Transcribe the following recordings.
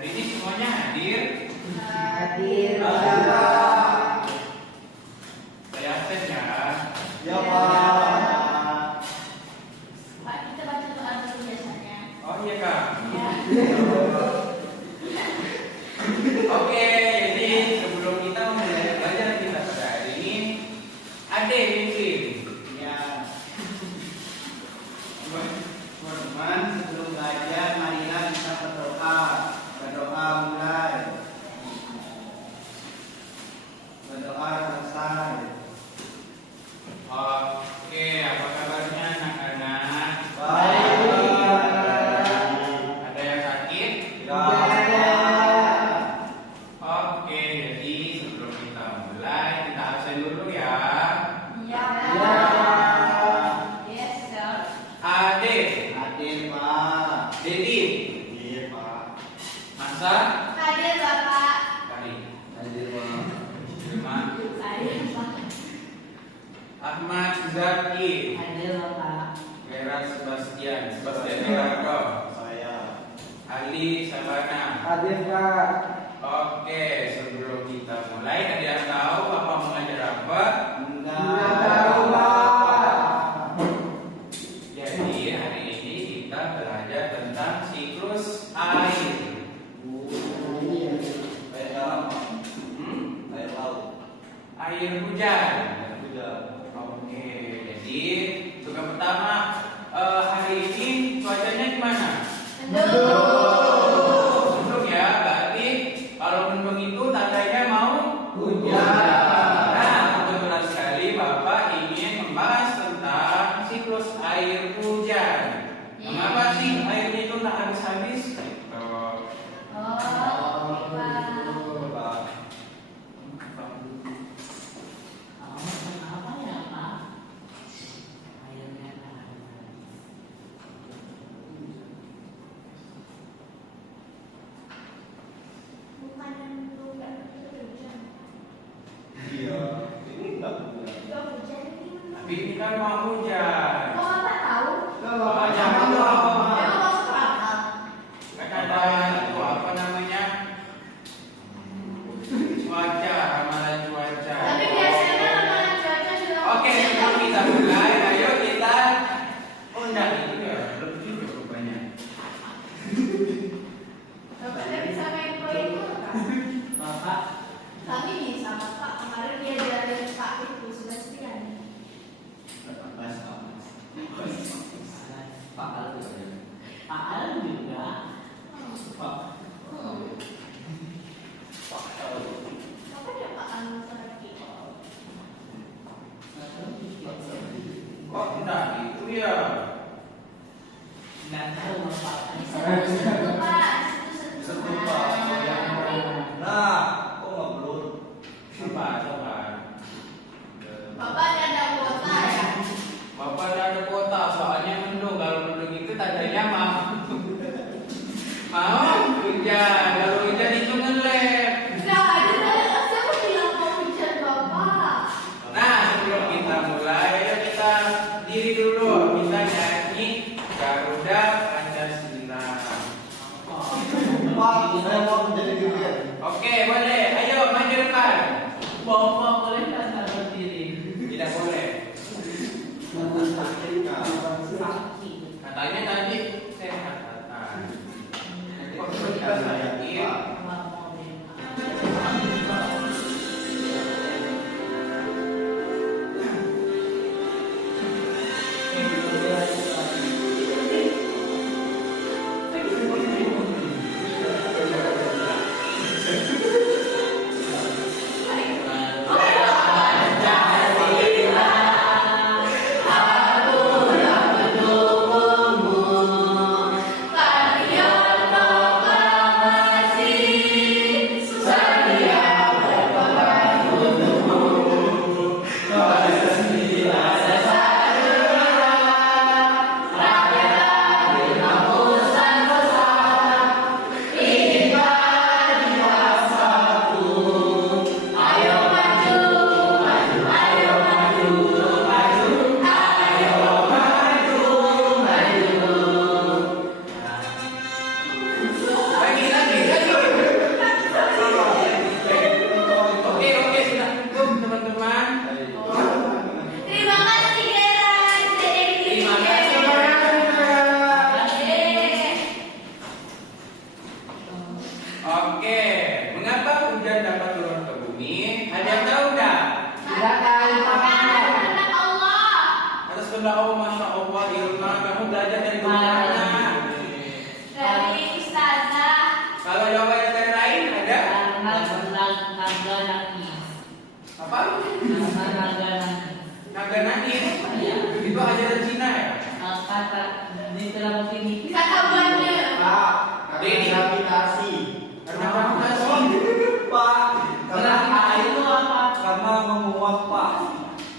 Hari ini semuanya hadir? Hadir. Saya absen ya. Ya Pak. Pak, kita baca doa dulu biasanya. Oh iya Kak. Ya. Oke, jadi sebelum kita memulai pelajaran kita pada hari ini, Ade mungkin. Ya. Teman-teman, sebelum belajar marilah kita berdoa. Berdoa mulai. Berdoa selesai. Oke, apa kabarnya anak-anak? Baik. Ada yang sakit? Oke, jadi sebelum kita mulai, kita absen dulu ya. Ya. Ya. Yes, sir. Ade, Hadir Pak. Dedi, Hadir Pak. Masa, Hadir Bapak. Kari, Hadir Pak. Firman, Hadir Pak. Ahmad Zaki, Hadir Bapak. Vera Sebastian, Wiranto, Saya. Ali Sabana. Hadir Pak. Oke, sebelum kita mulai, ada yang tahu apa mengajar apa? Enggak tahu Pak. Jadi hari ini kita belajar tentang siklus air. Hmm? Air hujan. Oke, jadi tugas pertama hari ini cuacanya gimana? Mendung ya, berarti kalau mendung itu tandanya mau Hujan. Nah, kebetulan sekali Bapak ingin membahas tentang siklus air hujan. Mengapa sih airnya itu tak habis-habis? Oh, Pak. Apa ya Pak? Airnya Bukan mendung, nggak hujan. Iya, ini enggak hujan. Nggak hujan ini. Tapi ini kan mau hujan. Kok Bapak tahu? Jangan dong. Memang masuk akal. Kan ada itu apa namanya? Cuaca, ramalan cuaca. Tapi biasanya ramalan cuaca sudah. Oke, sebelum kita mulai, ayo kita undang itu ya, lebih cukup banyak. Bapak nggak bisa main proyek kan? Bapak Kami bisa, Pak. Kemarin dia diajarin Pak itu Sebastian. Pak Al juga. Apa dia Pak Anu Saraki? Kok enggak itu ya? Nggak tahu Bapak. Disebut Pak. Disebut Pak. Nah, kok nggak belum? Coba. Bapak ada kuota ya? Bapak ada kuota, soalnya mendung. Kalau mendung itu tandanya mau hujan. Kalau hujan itu ngelep. Nggak ada tanya. Siapa bilang mau hujan Bapak? Nah, sebelum kita mulai, ayo kita diri dulu. Kita nyanyi Garuda Pancasila. Pak, saya mau menjadi dirian. Oke, boleh. Ayo maju depan. Bapak boleh nggak berdiri? Tidak boleh. Sakit. Katanya tadi sehat kata. Kok kita sakit? Nggak mau dengar. Pancasila, aku Oke, mengapa hujan dapat turun ke bumi? Ada yang tahu nggak? Tidak tahu, Pak. Karena Allah. Atas kehendak Allah, masya Allah, Irma, kamu belajar dari mana? Dari Ustazah. Kalau jawaban dari lain ada? Karena naga nangis. Apa? Karena naga nangis. Naga nangis. Iya. Itu ajaran Cina ya? Kata di dalam sini. Kata buahnya. Pak, karena gravitasi. Karena gravitasi. Pak, Karena itu apa? karena menguap, Pak.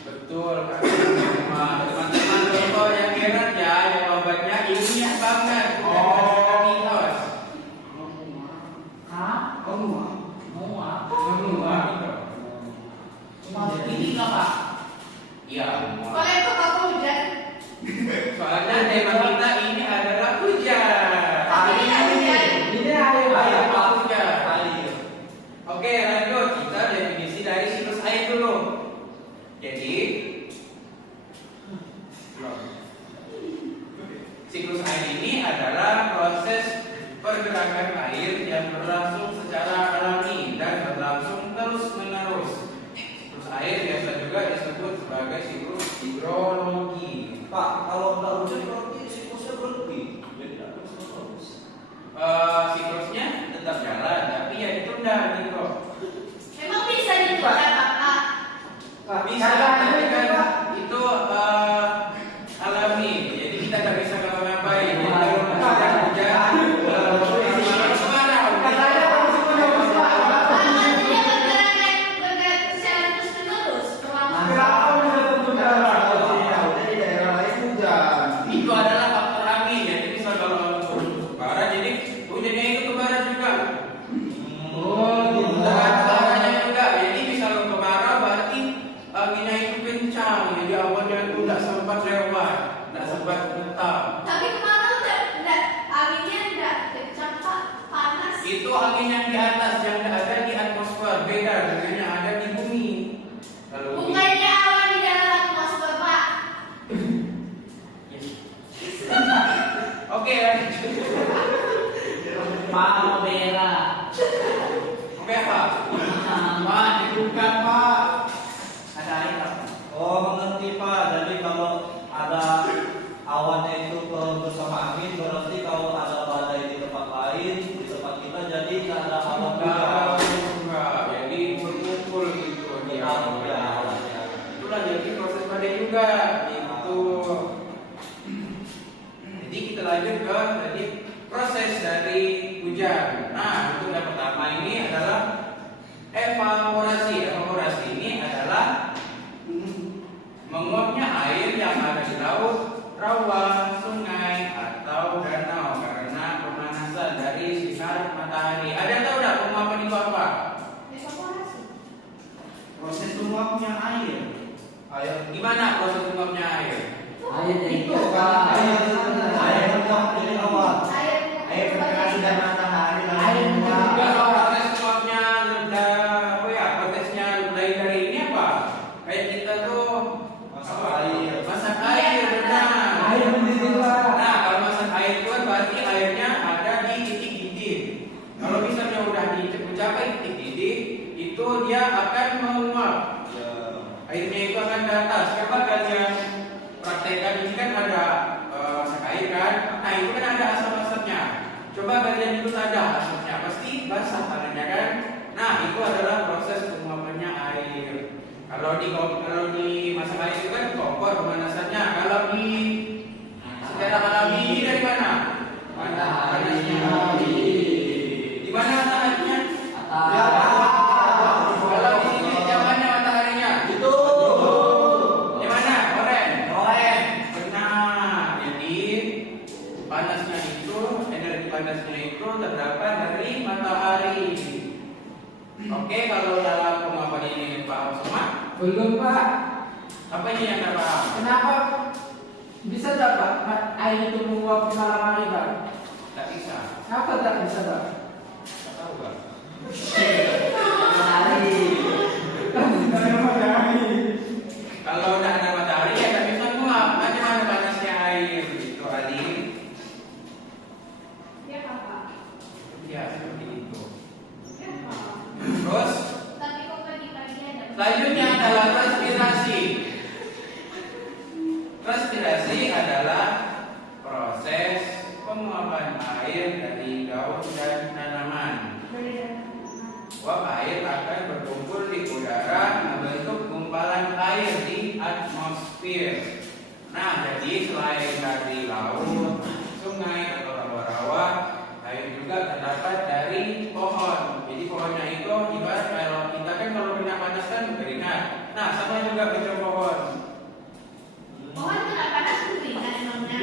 Betul, Kak. Teman-teman contoh yang heran ya, jawabannya ilmiah banget. Bukan ada mitos. Hah? Menguap. Muak. Menguap itu. Mas ini nggak, Pak? Iya, menguap. Kalau itu apa hujan? Soalnya tema kita ini adalah hujan. Tapi ya hujan. Ini air. Air apa hujan? Air. Oke, lanjut. Kita definisi dari siklus air dulu. Jadi, siklus air ini adalah proses pergerakan air yang berlangsung secara alami dan berlangsung terus-menerus. Siklus air biasa juga disebut sebagai siklus hidrologi. Pak, kalau nggak hujan berarti siklusnya berhenti. Jadi nggak terus. Siklusnya tetap jalan, tapi ya ditunda gitu. Emang bisa ditunda, Kakak? Bisa, tapi kan itu alami. Jadi kita nggak bisa ngapa-ngapain. Jadi kalau hujan, kemarau. Makanya dia bergerak secara terus-menerus. Udah di daerah lain hujan. Itu adalah faktor angin. Jadi misal kalau turun ke barat, jadi hujannya itu ke barat juga. Caranya juga. Jadi misal kemarau berarti anginnya itu kencang. Jadi awannya itu tidak sempat lewat, tidak sempat menetap. Tapi kemarau enggak, anginnya enggak kencang, Pak. Panas. Itu angin yang di atas, yang ada di atmosfer, beda dengan yang ada di bumi. Kalau Bukannya awan di dalam atmosfer, Pak. Oke, lanjut. Pak Mobera. Oke, Pak. Pak, dibuka, Pak. Ada air, Pak. Oh, mengerti, Pak. Jadi kalau ada awannya itu bersama angin, berarti kalau ada badai di tempat lain, di tempat kita jadi nggak ada awan juga. Enggak, jadi berkumpul gitu di Ya, awan. awannya. Itulah jadi proses badai juga, gitu. Jadi kita lanjut ke tadi proses dari hujan. Nah, untuk yang pertama ini adalah evaporasi. Evaporasi ini adalah menguapnya air yang ada di laut, rawa, sungai, atau danau karena pemanasan dari sinar matahari. Ada yang tahu nggak penguapan itu apa? Evaporasi. Proses penguapnya air. Air Gimana proses penguapnya air? Air itu kan air menguap jadi awan. Air bergerak dari matahari lalu Air menguap. Juga proses penguapnya apa ya? Prosesnya dari ini apa? Kayak kita tuh Masak apa? air. Masak air, benar. Air mendidih, Pak. Nah, kalau masak air itu kan berarti airnya ada di titik didih. Kalau misalnya udah mencapai titik didih, itu dia akan menguap. Ya. Airnya itu akan ke atas. Coba kalian praktekkan, ini kan ada masak air kan? Nah, itu kan ada asap-asapnya. Coba kalian itu ada asapnya, pasti basah tangannya kan? Nah, itu adalah proses penguapannya air. Kalau di masak air itu kan kompor pemanasannya. Kalau di secara alami ini dari mana? Mana panasnya? Di mana mataharinya? Ya. Kalau di sini yang mana mataharinya? Itu. Di mana? Oren. Oren. Benar. Jadi panasnya itu, energi panasnya itu terdapat dari matahari. Oke, kalau dalam penguapan ini paham semua? Belum, Pak. Apa ini yang tidak paham? Kenapa bisa dapat air itu menguap di malam hari, Pak? Tidak bisa. Kenapa tak bisa, Pak? Tidak tahu kan? Hari. Kalau udah ada matahari ya tidak bisa menguap. Macam mana panasnya air? Itu Ali. Ya, Kakak. Ya seperti itu. Selanjutnya adalah transpirasi. Transpirasi adalah proses penguapan air dari daun dan tanaman. Uap air akan berkumpul di udara membentuk gumpalan air di atmosfer. Nah, jadi selain dari laut, sungai atau rawa-rawa, air juga terdapat dari pohon. Jadi pohonnya itu ibarat kalau kita kan kalau kena panas kan keringat. Nah, sama juga macam pohon. Pohon kena panas keringat emangnya.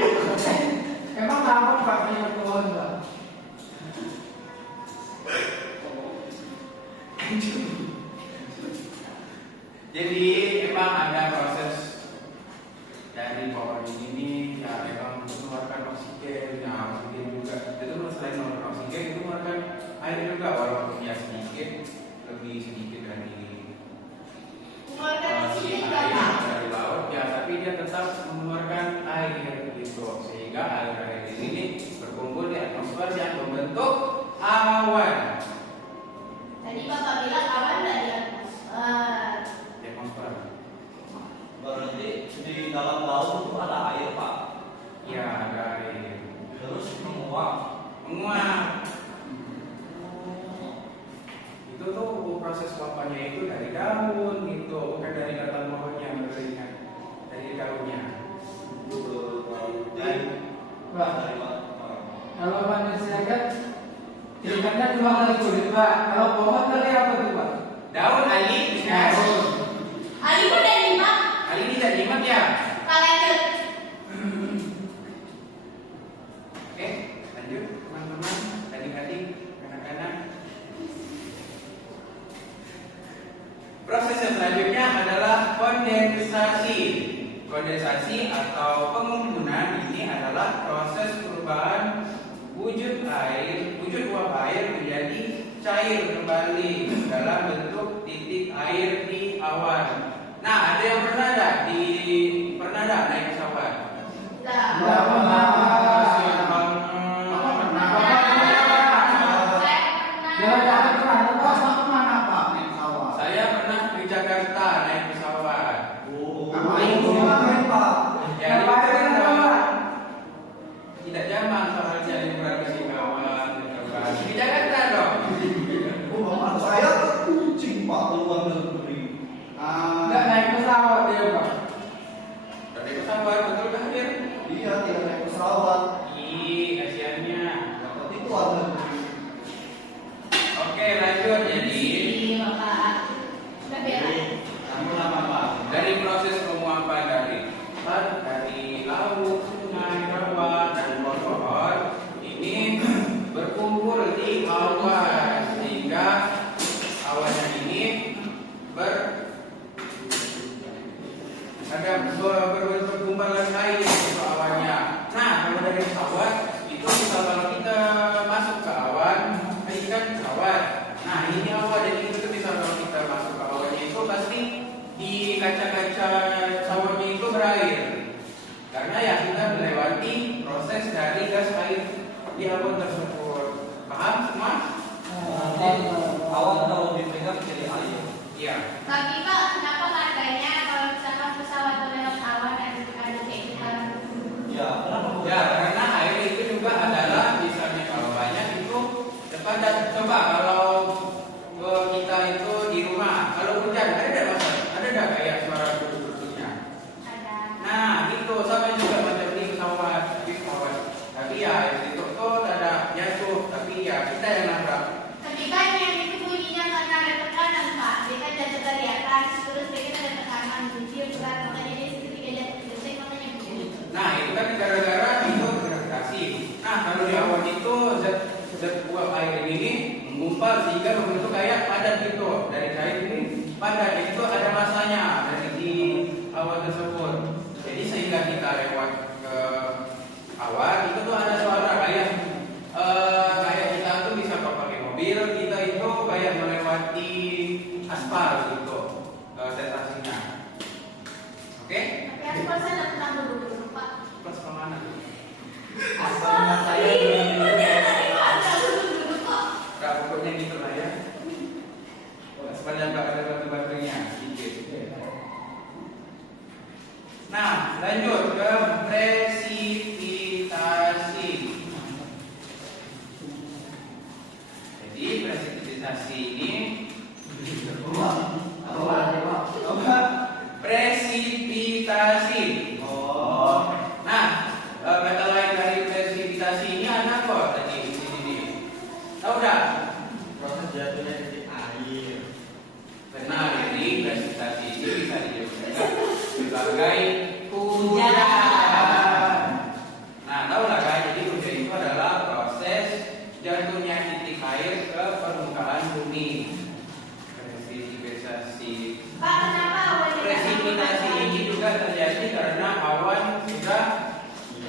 Emang apa Pak punya pohon Pak? Jadi memang ada proses dari pohon ini ya memang mengeluarkan oksigen. Nah, oksigen juga itu selain mengeluarkan oksigen itu mengeluarkan air juga walaupun ya sedikit, lebih sedikit dari Mengeluarkan oksigen air Bapak. dari laut ya, tapi dia tetap mengeluarkan air gitu sehingga air ini berkumpul di atmosfer yang membentuk awan. Tadi Bapak bilang awan dari atmosfer. Atmosfer. Berarti di dalam laut itu ada air, Pak. Ya, ada air. Terus menguap. Menguap. Itu tuh proses uapannya itu dari daun gitu, bukan dari batang pohonnya bersihkan, dari daunnya. Jadi, Pak, dari mana? kalau manusia kan ikannya cuma kali kulit Pak. Kalau pohon kali apa tuh Pak? Daun ali, kan? Ali pun ada 5. Ali ini dari limat ya. Lanjut. Oke, lanjut teman-teman, adik-adik, anak-anak. Proses yang selanjutnya adalah kondensasi. Kondensasi atau pengumpunan ini adalah proses perubahan wujud uap air menjadi cair kembali dalam bentuk titik air di awan. Nah, ada yang pernah ada naik pesawat? Lah. Nggak pernah. Kasihan banget. Jalan-jalan kemana Pak? Sama kemana Pak? Naik pesawat. Saya pernah ke Jakarta naik pesawat. Ngapain? Ngapain, Pak? Ya, Ngapain liburan Pak? dong. Tidak zaman soalnya liburan ke Singkawan, di Jakarta dong. Bapak saya kucing, Pak, ke luar negeri. Nggak naik pesawat dia Pak. Naik pesawat betul kan Fir? Iya, tidak naik pesawat. Ih, kasihannya. Dapat itu luar negeri. Oke, lanjut jadi Iya, Bapak. Udah beres. Kamu lama, Pak. dari proses penguapan dari laut, sungai, rawa, dan pohon ini berkumpul di awan sehingga awannya ini berbentuk gumpalan air itu awannya. Nah, kalau dari pesawat itu misal kalau kita masuk ke awan, ini kan pesawat. Nah, ini awan jadi itu misal kalau kita masuk ke awannya itu pasti di kaca-kaca pesawatnya itu berair. Karena ya kita melewati proses dari gas air di awan tersebut. Paham semua? Nanti awan kalau dipegang jadi air. Iya. Tapi Pak, kenapa harganya kalau misalkan pesawat lewat awan ada kayak gitu? Ya, kenapa? Ya, karena air itu juga adalah misalnya kalau banyak itu depan dan coba kalau kita itu di rumah kalau hujan ada nggak kayak suara duduk-duduknya? Ada. Nah, itu sama juga macam di pesawat, tapi ya itu tuh ada jatuh, tapi ya kita yang nabrak. Tapi kan yang itu bunyinya karena ada tekanan Pak. Dia kan jatuh dari atas, terus dia kan ada tekanan kecil berat, makanya dia ketika jatuh detik makanya begitu. Nah, itu kan gara-gara itu gravitasi. Nah, kalau di awan itu zat uap air ini menggumpal sehingga membentuk kayak padat gitu. Dari cair ini padat, itu ada masanya dari di awan tersebut. Jadi sehingga kita lewat ke awan itu tuh ada suara kayak kita tuh bisa kalau pakai mobil kita itu kayak melewati aspal gitu sensasinya. Oke? Tapi aspal saya nggak pernah dulu Pak. Pas kemana tuh? Asalnya saya Dulu kok. Gak pokoknya gitu lah ya. Sepanjang gak ada batu-batunya. presentasi ini Apa? presipitasi. Oh, Nah, kata lain dari presipitasi ini ada apa tadi di sini? Tahu enggak? proses jatuhnya di air. Nah, jadi presipitasi ini bisa dijelaskan sebagai hujan. Nah, tahu lah kan? Jadi hujan itu adalah proses jatuhnya titik air ke permukaan bumi. Presipitasi. Pak, kenapa awannya Presipitasi ini juga terjadi karena awan sudah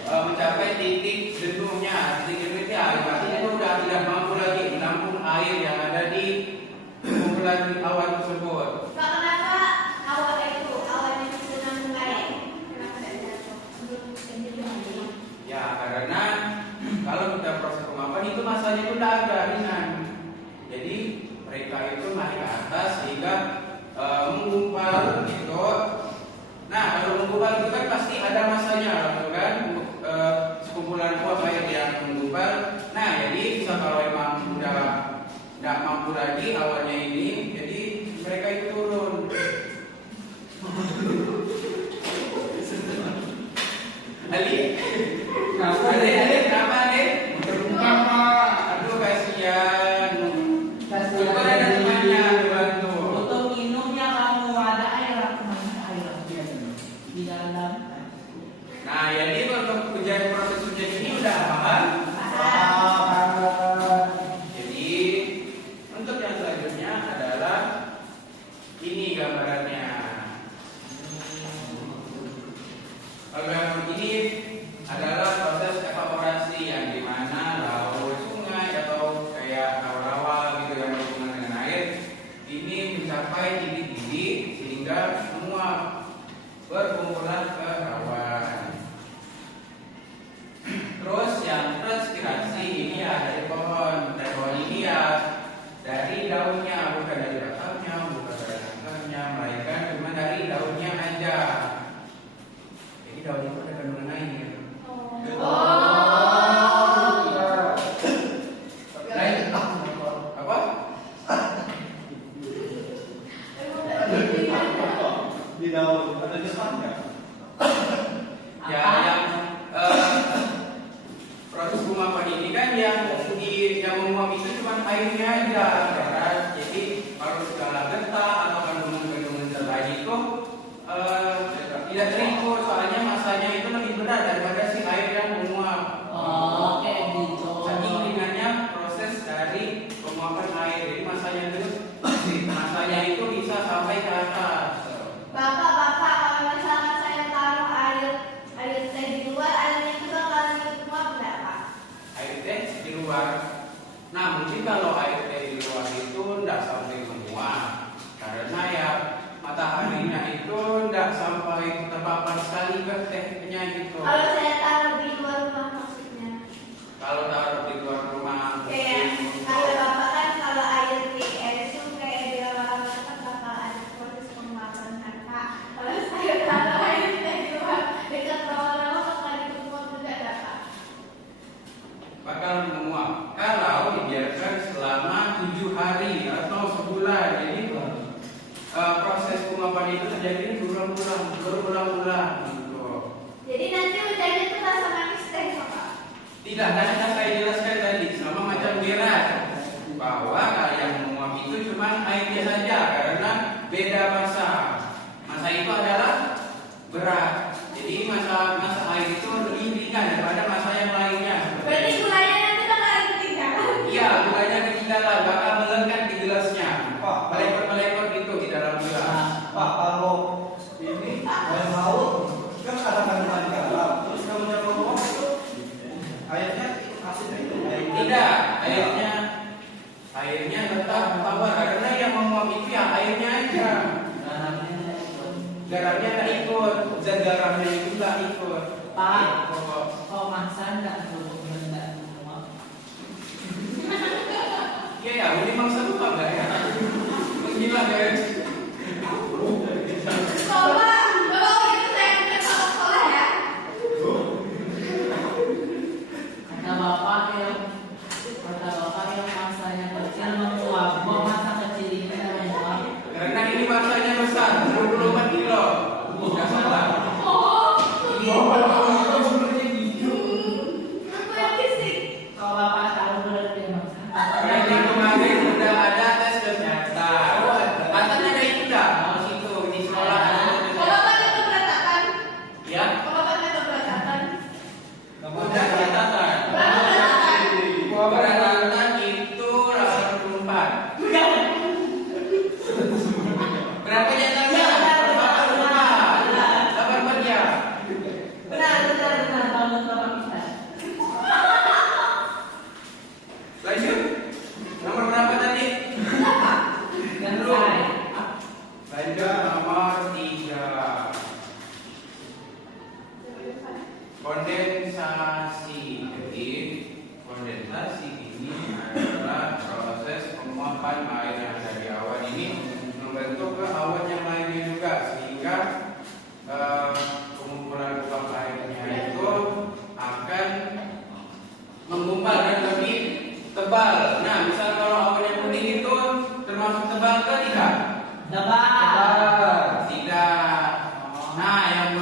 mencapai titik jenuhnya. Titik jenuh itu artinya itu sudah tidak mampu lagi menampung air yang ada di kumpulan awan tersebut. Pak, kenapa awannya bisa nampung air? Kenapa tidak jatuh? Belum jadi air. Ya, karena kalau kita proses penguapan itu masanya itu tidak ada ringan. Jadi mereka itu naik ke atas sehingga menggumpal gitu. Nah, kalau menggumpal itu kan pasti ada masanya, gitu kan? Untuk sekumpulan uap air yang menggumpal. Nah, jadi bisa kalau emang udah tidak mampu lagi awannya ini, jadi mereka itu turun. Ali, Kenapa Ade, deh? Ade, kenapa Ade? Kenapa? Aduh kasihan. Kasihan Coba ada Ade. temannya dibantu. Untuk minumnya kamu ada air aku mana air di dalam. Nah, jadi untuk hujan proses hujan ini udah paham? Jadi untuk yang selanjutnya adalah ini gambarannya. Gambaran ini adalah proses evaporasi yang dimana laut, sungai atau kayak rawa-rawa gitu yang berhubungan dengan air ini mencapai titik-titik sehingga semua berkumpulan ke rawa. Terus yang transpirasi ini ya dari pohon. Dari pohon ini ya dari daunnya, bukan dari batangnya, bukan dari akarnya, melainkan cuma dari daunnya aja. Jadi daun itu ada kandungan air. Apa? Di daun ada depannya. Ya yang proses penguapan ini kan yang menguap itu cuma airnya aja, kan? Jadi kalau segala getah atau kandungan-kandungan lain itu tidak terukur, soalnya masanya itu lebih berat daripada si air yang menguap. Oh, kayak gitu. Saking ringannya proses dari penguapan air, jadi masanya itu bisa sampai ke atas. Bapak, kalau misalkan saya taruh air teh di luar, airnya itu bakalan ikut muap nggak, Pak? Air teh di luar. Nah, mungkin kalau air teh di luar itu tidak sampai menguap, karena ya mataharinya itu tidak sampai terpapar sekali ke tehnya gitu. Kalau saya taruh di luar rumah maksudnya. Kalau taruh di luar rumah, Kayak kata Bapak kan kalau air di itu kayak di lama-lama kan bakal ada proses penguapan kan, Pak. Kalau saya taruh air di luar dekat rawa-rawa bakal ikut muap juga nggak, Pak? bakal menguap kalau dibiarkan selama 7 hari atau sebulan. Jadi proses penguapan itu terjadi berulang-ulang gitu. Jadi nanti hujannya itu rasa manis teh, Pak. Tidak, tadi kan saya jelaskan tadi sama macam berat bahwa yang menguap itu cuma airnya saja karena beda masa. Masa itu adalah berat. Jadi masa air itu lebih ringan daripada masa yang lainnya. Berarti gulanya nanti bakal ketinggalan. Iya, gulanya ketinggalan, bakal melekat di gelasnya. Pak, Melekot-melekot itu di dalam gelas. Pak, kalau ini air laut kan ada kandungan garam, terus kalau nyoba ngomong itu airnya asin itu. Tidak, airnya tetap tawar karena yang menguap itu ya airnya aja. Garamnya nggak ikut, zat garamnya itu nggak ikut. Pak, Oh. kok masa enggak dulu enggak menguap? Iya ya, ini maksa lupa nggak ya? Gila guys. Bapak itu saya ke sekolah ya. Kata bapak yang masanya kecil menguap, resapan air yang ada di awan ini membentuk ke awan yang lainnya juga, sehingga pengumpulan uap airnya itu akan menggumpal dan lebih tebal. Nah, misal kalau awan yang putih itu termasuk tebal ke tidak? Tebal. Tidak. Nah, yang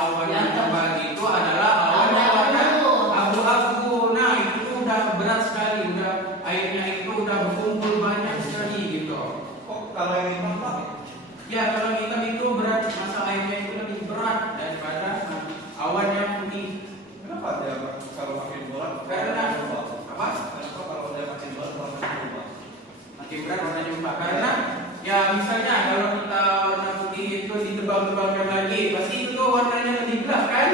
awan yang tebal itu adalah awan yang warna abu-abu. Nah, itu udah berat sekali, udah airnya itu udah berkumpul banyak sekali gitu. Kok kalau yang hitam Pak? Ya, kalau hitam itu berat, masa airnya itu lebih berat daripada awan yang putih. Kenapa dia kalau makin berat? Karena apa? Kenapa kalau dia makin berat warnanya berubah? Makin berat warnanya berubah. Karena ya misalnya kalau kita warna putih itu ditebal-tebalkan lagi, pasti itu warnanya lebih gelap kan?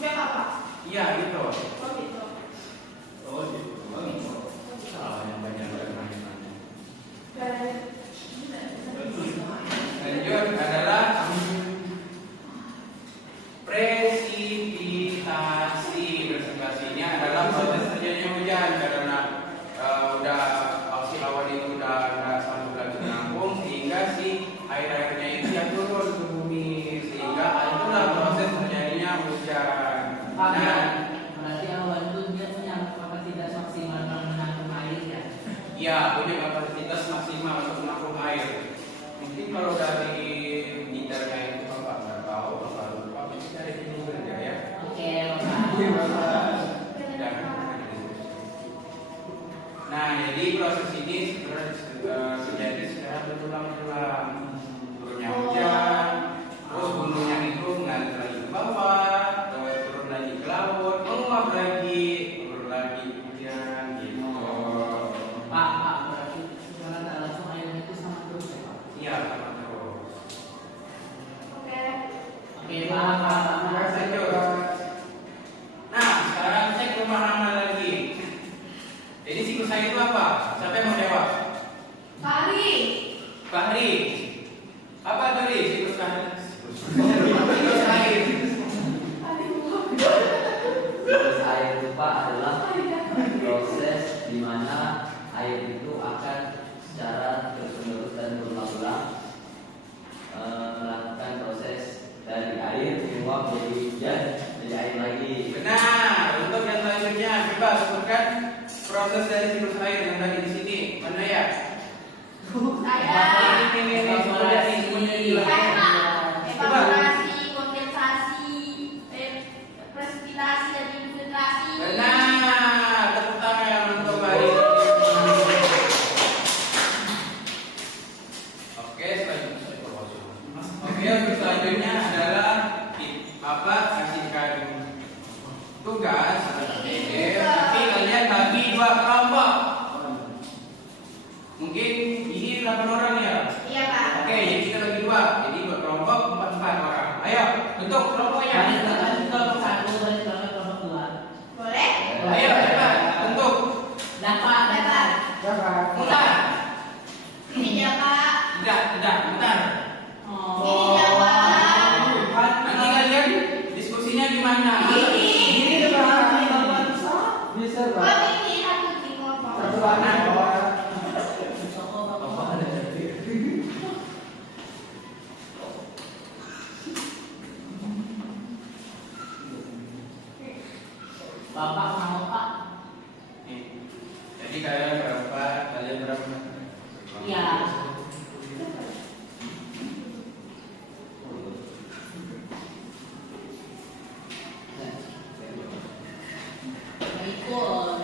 Siapa Pak? Iya gitu. Oh gitu. Oh gitu. Salah yang banyak banget. Lanjut adalah presipitasi. Presipitasinya adalah proses terjadinya hujan karena udah si awan itu udah satu lagi menampung, sehingga si air-airnya itu yang turun ke bumi, sehingga itulah proses terjadinya hujan. Nah, Berarti awan itu dia punya kapasitas maksimal menampung air ya. ya punya kapasitas maksimal untuk menampung air. Mungkin kalau dari gitarnya itu Bapak nggak tahu, Bapak lupa, mungkin dari ini saja ya. Oke, Bapak. Nah, jadi proses ini terjadi secara berulang-ulang. Turunnya hujan, terus gunungnya itu mengalir lagi ke bawah, turun lagi ke laut, menguap lagi, turun lagi hujan gitu. Pak, berarti secara tak langsung air itu sama terus ya Pak? Iya, sama terus. Oke. Oke, Pak. Nah, sekarang cek pemahaman lagi. Jadi siklus air itu apa? Siapa yang mau jawab? Fahri. Fahri. Apa tadi siklus air? Siklus air. Siklus air itu Pak adalah proses di mana air itu akan secara terus-menerus dan berulang-ulang melakukan proses dari air menguap menjadi hujan menjadi air lagi. Benar. Untuk yang selanjutnya, coba sebutkan proses dari siklus air yang tadi di sini. Mana ya? Saya. Coba. Evaporasi, kondensasi, presipitasi dan infiltrasi. Benar. Tepuk tangan untuk Fahri. Oke, selanjutnya adalah Bapak kasihkan tugas tapi kalian bagi dua kelompok. Mungkin ini 8 orang ya. Iya Pak. Oke, jadi kita bagi dua. Jadi dua kelompok 4 orang. Ayo, bentuk kelompoknya. Kelompok 1 dan kelompok 2. Boleh? Ayo, cepat bentuk. Dapat. Mulai. Ini ya Pak. Tidak, bentar. Ini ya Pak. Nanti kalian diskusinya gimana? Bisa Oh Pak. ini aku di kelompok. Satu anak bawa. Bapak mau Pak? Nih. Jadi kalian berapa? Kalian berapa? Iya. Ikut.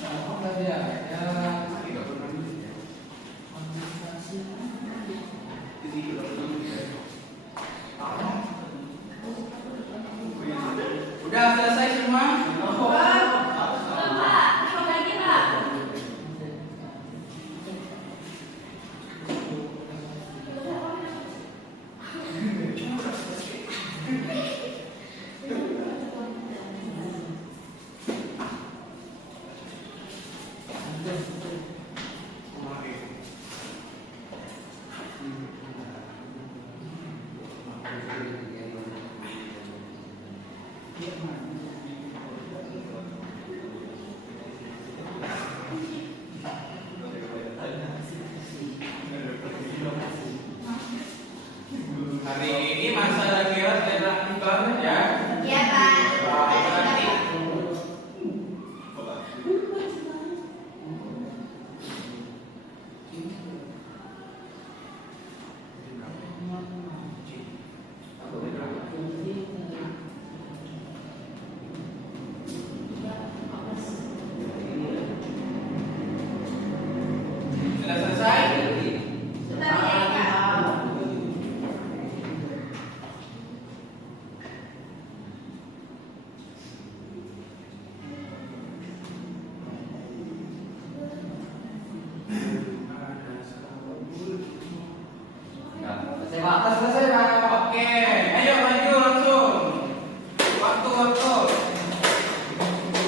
Apa tadi ya? Ya. Udah selesai semua? Pak, ini lagi Pak. Hari ini masa dakirat interaktif banget ya. Iya, Pak. Nanti sudah selesai. Sudah ya, Pak. Selesai Pak. Selesai Pak. Oke, ayo maju langsung. Waktu.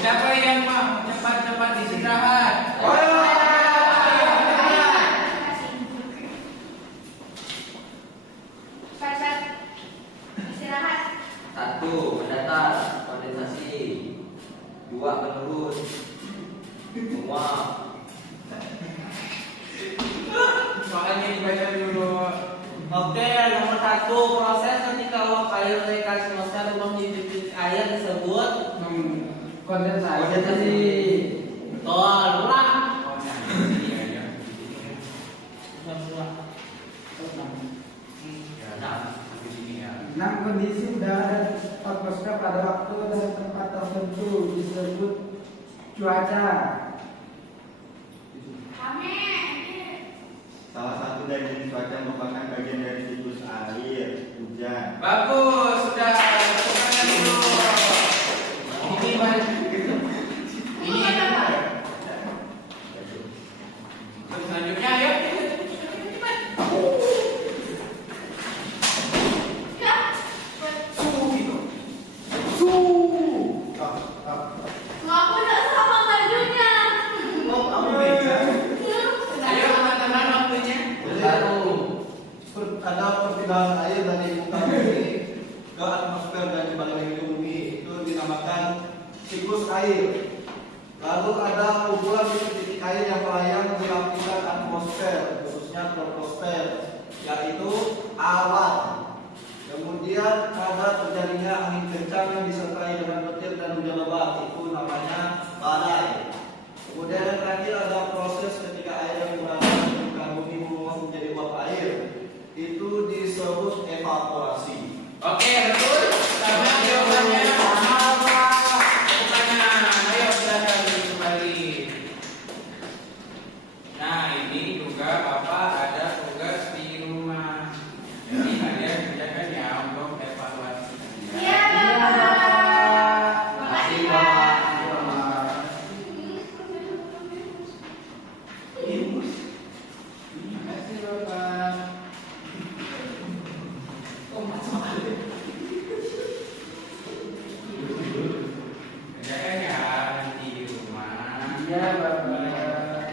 Siapa yang mau cepat-cepat istirahat? Cepat. Istirahat. 1. Mendatar kondensasi. 2. Menurun. Semua. Soalnya dibaca dulu. Oke, nomor 1, proses ketika uap air dari atmosfer belum di titik air disebut Kondensasi. betul, ulang. Oh, nah, iya, iya. Ya, di sini ya. 6. Kondisi udara dan atmosfer pada waktu dan tempat tertentu disebut cuaca. Salah satu dari jenis cuaca merupakan bagian dari siklus air, hujan. Bagus, sudah. Tepuk tangan dulu. Ini ini terus selanjutnya ayo. Suhu gitu. Ngaku udah sama bajunya. Oh, kamu beda. Ayo teman-teman waktunya. 1. Ada perpindahan air dari muka bumi ke atmosfer dan dibalik bumi itu dinamakan siklus air. Lalu ada kumpulan titik air yang melayang di lapisan atmosfer, khususnya troposfer, yaitu awan. Kemudian ada terjadinya angin kencang yang disertai dengan petir dan hujan lebat, itu namanya badai. Kemudian yang terakhir ada proses ketika air yang berada di permukaan bumi menguap menjadi uap air, itu disebut evaporasi. Oke, betul. Sama jawabannya. Tepuk tangan. Ayo silakan kembali. Nah, ini juga Bapak ada tugas di rumah. Jadi kalian kerjakan ya untuk evaluasi. Iya, Bapak. Makasih, Pak. Terima kasih Bapak. Kerjakan ya nanti di rumah. Iya Bapak.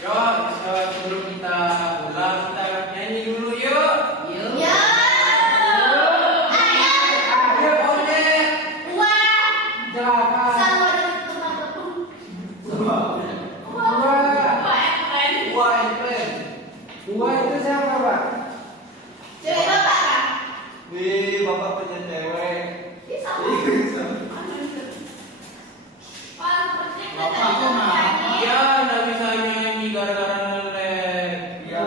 Yo, sebelum kita pulang kita nyanyi dulu yuk. Ya. Ayo Onet. Wah. Jangan. Selalu ada tempat tepung. Wah. Wah, keren. Wah itu siapa Pak? Cewek Bapak kan? Wih, bapak punya cewek. Bisa. Wah, seperti Bapak kita nyanyi. Iya, nggak bisa nyanyi gara-gara ngelek. Ya.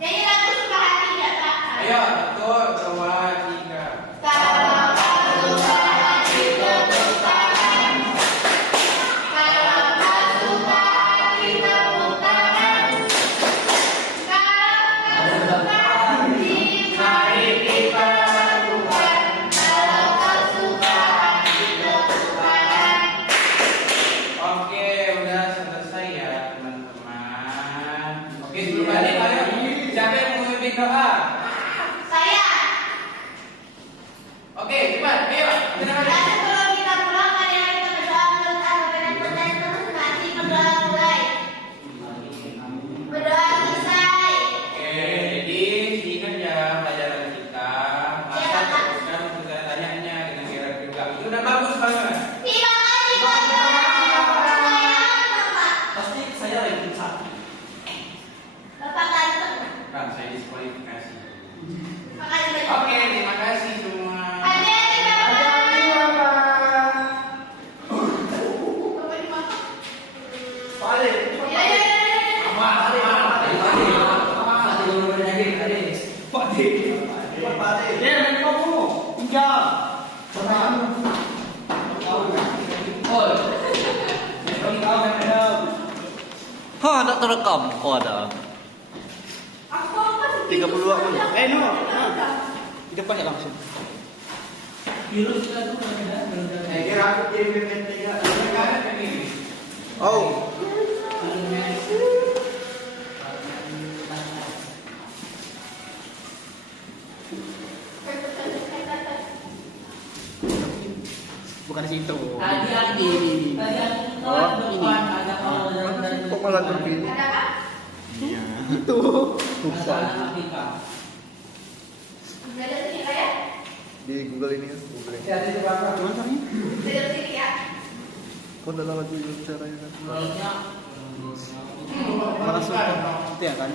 Nyanyi lagu suka hati ya, Pak? Ayo, satu, dua, tiga. Kalau kau suka hati tepuk tangan. Kalau kau suka hati tepuk tangan. Kalau kau suka hati mari kita lakukan. Kalau kau suka hati tepuk tangan. Oke, udah selesai ya teman-teman. Oke, sebelum balik, ayo. Siapa yang mau memimpin doa? Saya. Oke, cepat, ayo. Kita balik. Dan sebelum kita pulang, mari kita berdoa menurut Al-Quran dan terus nanti berdoa mulai. Berdoa selesai. Oke, Hah, tidak terekam. Oh, ada. Aku masih 32 menit. no. Di depan ya langsung. Virus kita tuh belum ada. Saya kira aku kirim PPT ya. Mereka ada ini. Oh, bukan di situ. Tadi aku depan ada kalau dari Kok malah terpilih? Ada apa? Iya. Itu. Lupa. Afrika. Belajar sini Kak, ya? Di Google ini ya, Google. Hati-hati di belakang. Cuman tadi Belajar sini ya. kok udah lewat dulu caranya kan. Soalnya Langsung itu ya kan.